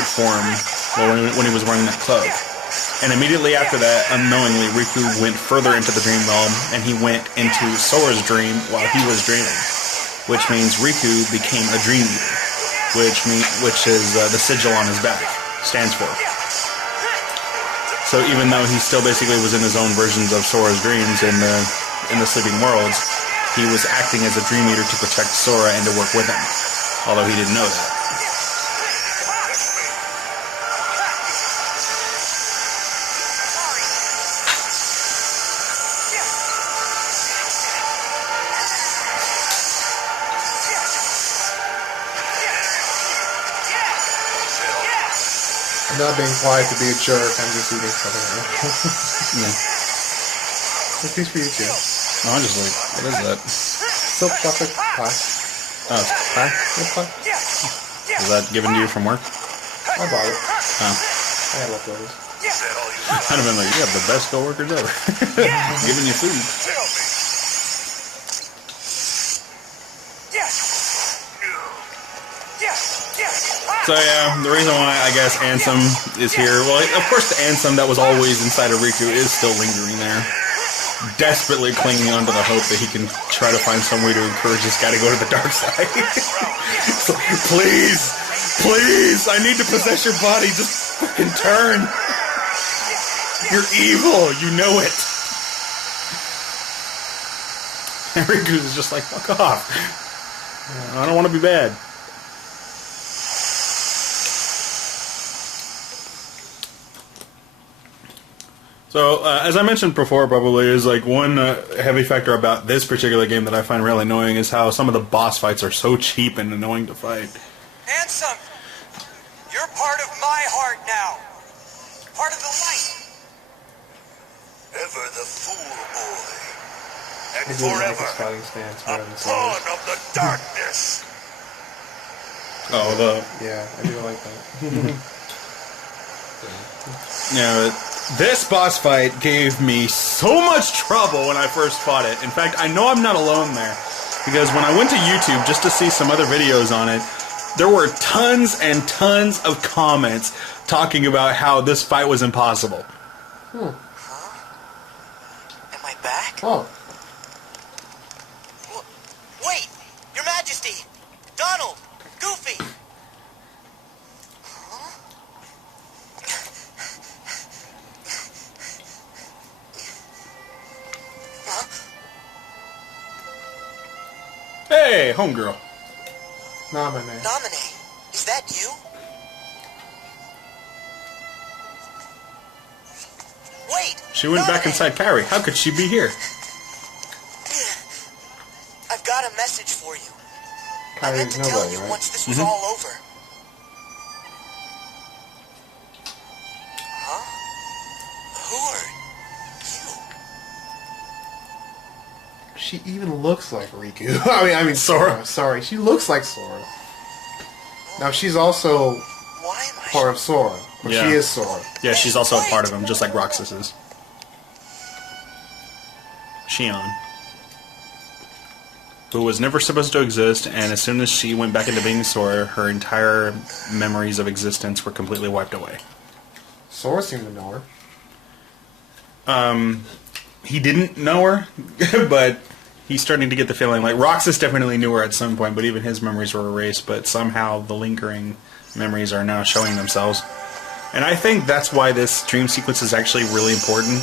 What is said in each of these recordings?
hurt form when he was wearing that cloak. And immediately after that, unknowingly, Riku went further into the dream realm, and he went into Sora's dream while he was dreaming. Which means Riku became a Dream Eater, which is the sigil on his back stands for. So even though he still basically was in his own versions of Sora's dreams in the sleeping worlds, he was acting as a Dream Eater to protect Sora and to work with him, although he didn't know that. I'm not being quiet to be a jerk, I'm just eating something. Yeah. A piece for you too. No, I'm just like, what is that? Silk chocolate pie. Oh, Pie? What pie? is that given to you from work? I bought it. Oh. I had leftovers. I'd have been like, you have the best coworkers ever. Giving you food. So yeah, the reason why I guess Ansem is here, well, of course the Ansem that was always inside of Riku is still lingering there. Desperately clinging onto the hope that he can try to find some way to encourage this guy to go to the dark side. Please, please, I need to possess your body, just fucking turn. You're evil, you know it. And Riku's just like, fuck off. I don't want to be bad. So, as I mentioned before, probably, is like one heavy factor about this particular game that I find really annoying is how some of the boss fights are so cheap and annoying to fight. Ansem, you're part of my heart now. Part of the light. Ever the fool boy. And I do like his forever fighting stance a better than pawn Sora's. of the darkness. Oh, Yeah, I do like that. yeah, this boss fight gave me so much trouble when I first fought it. In fact, I know I'm not alone there. Because when I went to YouTube just to see some other videos on it, there were tons and tons of comments talking about how this fight was impossible. Huh? Am I back? Oh. Wait! Your Majesty! Donald! Goofy! Hey, homegirl. Nominee. Nominee, is that you? Wait! She went back inside Kairi. How could she be here? I've got a message for you. I meant Kairi's to tell nobody, you right? once this was all over. Huh? Who are you? She even looks like Riku. I mean Sora. Sorry, she looks like Sora. Now she's also Why am I part of Sora, but Yeah. she is Sora. Yeah, she's also a part of him, just like Roxas is. Shion. Who was never supposed to exist, and as soon as she went back into being Sora, her entire memories of existence were completely wiped away. Sora seemed to know her. He didn't know her, but he's starting to get the feeling like Roxas definitely knew her at some point, but even his memories were erased, but somehow the lingering memories are now showing themselves. And I think that's why this dream sequence is actually really important,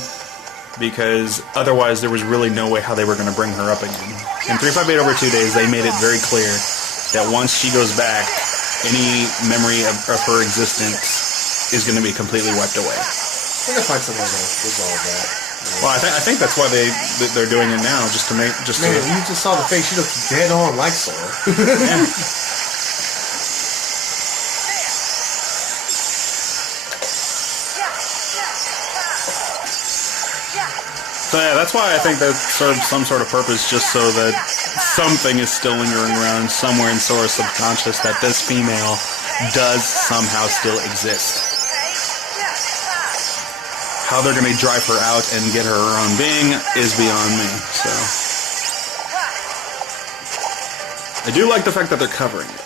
because otherwise there was really no way how they were going to bring her up again. In 358 over 2 days, they made it very clear that once she goes back, any memory of her existence is going to be completely wiped away. I'm gonna find some way to resolve that. Well, I think that's why they're doing it now, just to make Man, you just saw the face. She looks dead on like Sora. Yeah. So yeah, that's why I think that serves some sort of purpose, just so that something is still lingering around somewhere in Sora's subconscious that this female does somehow still exist. How they're going to drive her out and get her own being is beyond me, so. I do like the fact that they're covering it.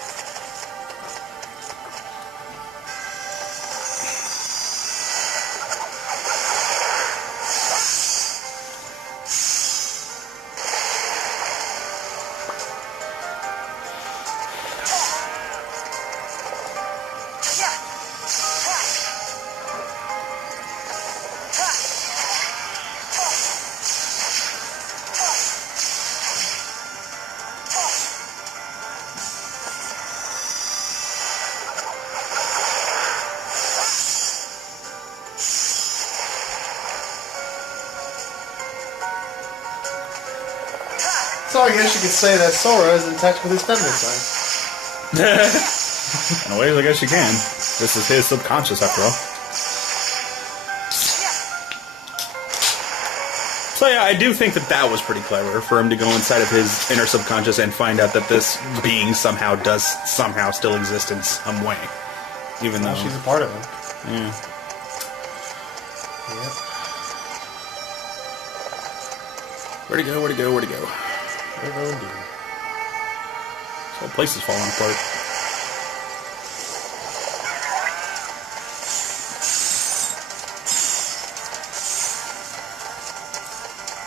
So I guess you could say that Sora is in touch with his feminine side. In a way, I guess you can. This is his subconscious, after all. So yeah, I do think that that was pretty clever for him to go inside of his inner subconscious and find out that this being somehow still exist in some way, even though she's a part of him. Yeah. Yep. Where'd he go? Where'd he go? Where'd he go? Where'd he go indeed? This whole place is falling apart.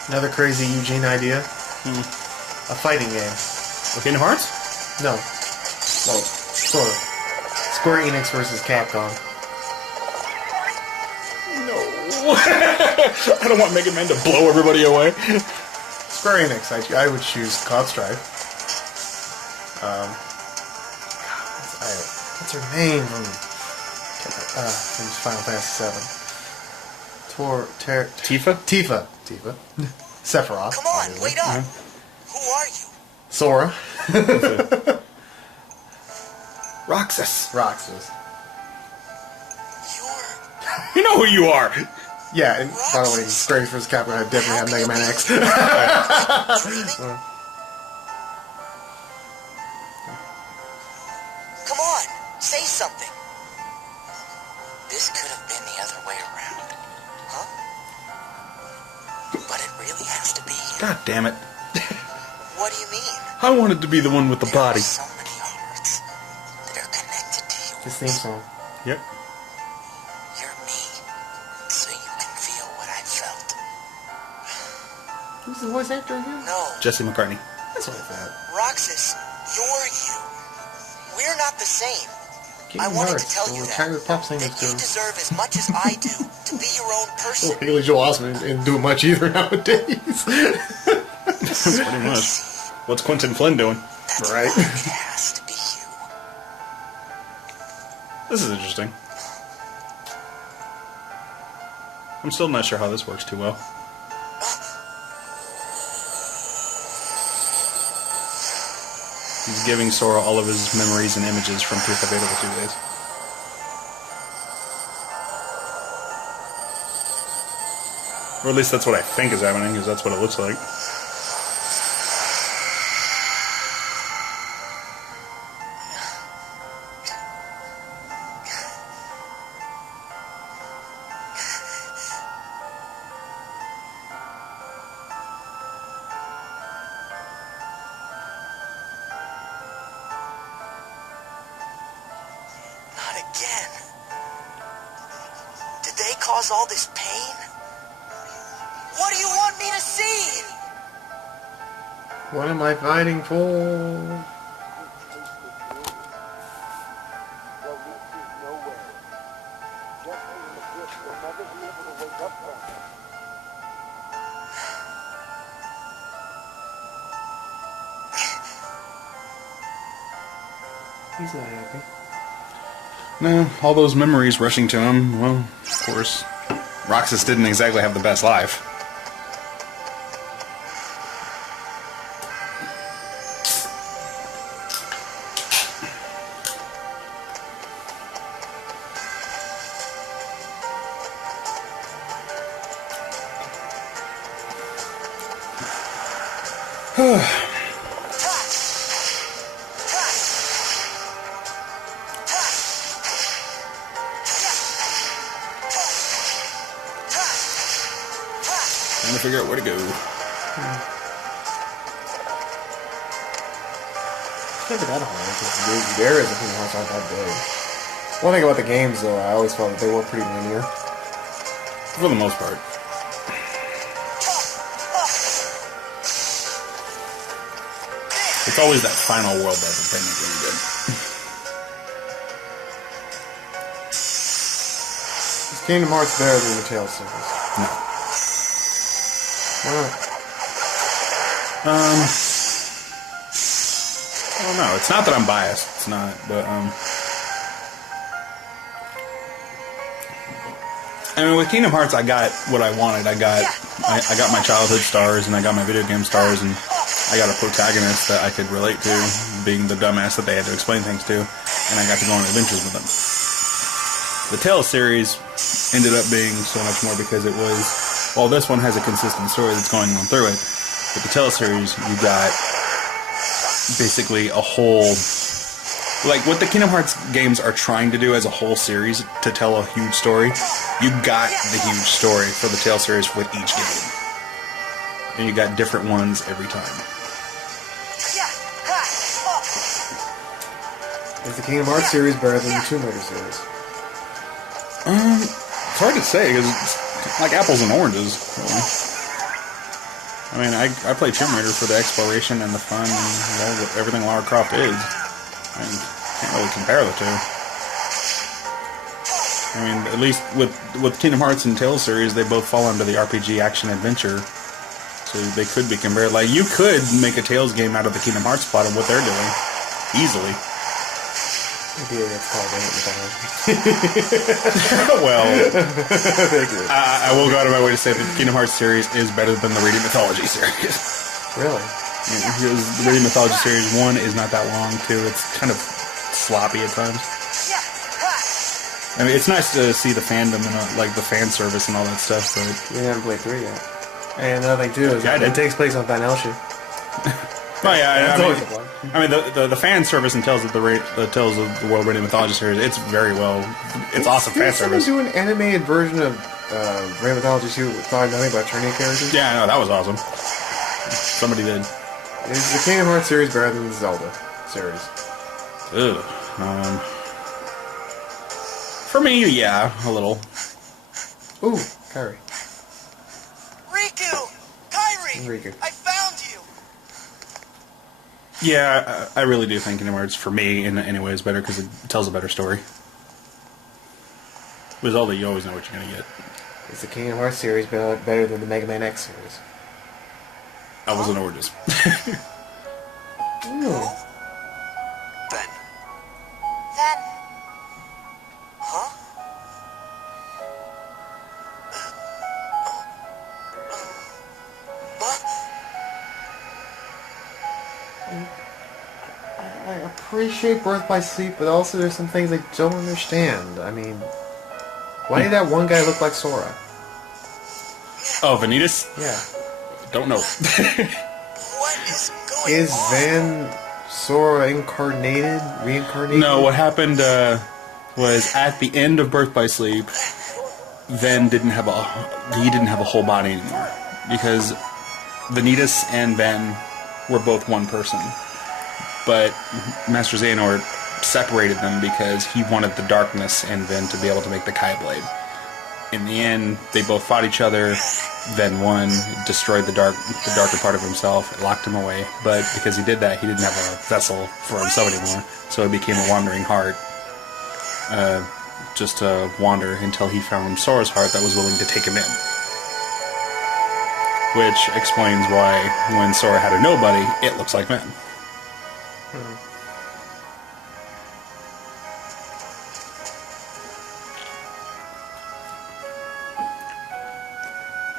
Another crazy Eugene idea. A fighting game. Kingdom Hearts? No. Well, sort of. Square Enix versus Capcom. No. I don't want Mega Man to blow everybody away. Square Enix, I would choose Cloud Strife. What's her name from Final Fantasy VII? Tifa? Tifa. Sephiroth. Come on, obviously. wait up. Who are you? Sora. Roxas. Roxas. You're... You know who you are. Yeah, and by the way, Square Enix vs. Capcom would definitely have Mega Man X. Come on, say something. This could have been the other way around. Huh? But it really has to be. God damn it. What do you mean? I wanted to be the one with the body. There are so many hearts that are connected to you. This theme song. Yep. You're me, so you can feel what I felt. Who's the voice actor again? No, Jesse McCartney. That's what I thought. Roxas, you're you. We're not the same. I Kingdom wanted to Hearts. tell Well, you the Tiger Pop that singers you do. deserve as much as I do to be your own person. Haley Joel Osment didn't do much either nowadays. Pretty much. What's Quentin Flynn doing? That's Right. why it has to be you. This is interesting. I'm still not sure how this works too well. He's giving Sora all of his memories and images from Tifa Beta for 2 days. Or at least that's what I think is happening, because that's what it looks like. Not again. Did they cause all this pain? What do you want me to see? What am I fighting for? He's not happy. No, all those memories rushing to him, well, of course, Roxas didn't exactly have the best life. Trying to figure out where to go. It's never that hard, because the areas of Kingdom Hearts aren't that big. One thing about the games, though, I always felt that they were pretty linear. For the most part. It's always that final world that they make really good. Is Kingdom Hearts better than the Tales series? No. Why not? I don't know. It's not that I'm biased. It's not, but I mean, with Kingdom Hearts, I got what I wanted. I got my childhood stars, and I got my video game stars, and I I got a protagonist that I could relate to, being the dumbass that they had to explain things to, and I got to go on adventures with them. The Tales series ended up being so much more because it was, well, this one has a consistent story that's going on through it, but the Tales series, you got basically a whole, like what the Kingdom Hearts games are trying to do as a whole series to tell a huge story, you got the huge story for the Tales series with each game. And you got different ones every time. Is the Kingdom Hearts series better than the Tomb Raider series? It's hard to say because it's like apples and oranges. Really. I mean, I play Tomb Raider for the exploration and the fun and everything Lara Croft is. I mean, can't really compare the two. I mean, at least with Kingdom Hearts and Tales series, they both fall under the RPG action adventure. So they could be compared. Like, you could make a Tales game out of the Kingdom Hearts plot of what they're doing. Easily. Maybe it's called mythology. Well, I will go out of my way to say that the Kingdom Hearts series is better than the Radiant Mythology series. Really? Yeah, because the Radiant Mythology series 1 is not that long, too. It's kind of sloppy at times. I mean, it's nice to see the fandom and like the fan service and all that stuff, but We haven't played 3 yet. And another thing, too, is it takes place on Van Helsing. oh yeah, That's always a plus. I mean the fan service and Tales of the Tales of the World Radiant Mythology series, it's very well, it's awesome fan service. Didn't someone do an animated version of Radiant Mythology 2 without knowing about turning characters? Yeah, I know, that was awesome. Somebody did. Is the Kingdom Hearts series better than the Zelda series? Ugh. For me, yeah, a little. Ooh, Kairi. Riku! Kairi! Riku. I found you! Yeah, I really do think Kingdom Hearts, for me, in any way, is better because it tells a better story. With Zelda, you always know what you're going to get. Is the Kingdom Hearts series better than the Mega Man X series? I wasn't orders. Ooh. Then, huh? I appreciate Birth by Sleep, but also there's some things I don't understand. I mean, why did that one guy look like Sora? Oh, Vanitas? Yeah. Don't know. What is going Is on? Van Sora reincarnated? No, what happened was at the end of Birth by Sleep, Ven didn't have a whole body anymore because Vanitas and Ven were both one person, but Master Xehanort separated them because he wanted the darkness in Ven to be able to make the Kai Blade. In the end, they both fought each other. Ven won, destroyed the darker part of himself, locked him away. But because he did that, he didn't have a vessel for himself anymore, so he became a wandering heart. Just to wander until he found Sora's heart that was willing to take him in. Which explains why when Sora had a nobody, it looks like Ven.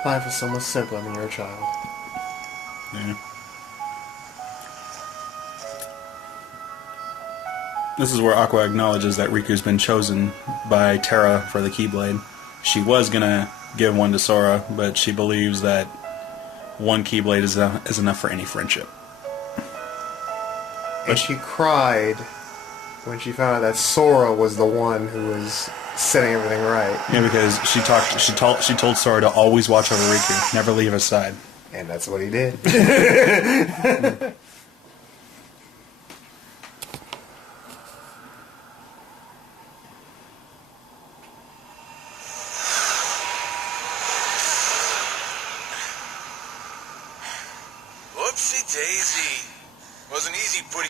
Life was so much simpler when you were a child. Yeah. This is where Aqua acknowledges that Riku's been chosen by Terra for the Keyblade. She was gonna give one to Sora, but she believes that one Keyblade is enough for any friendship. And she cried when she found out that Sora was the one who was setting everything right. Yeah, because she told Sora to always watch over Riku, never leave his side. And that's what he did. Whoopsie daisy. Wasn't easy putting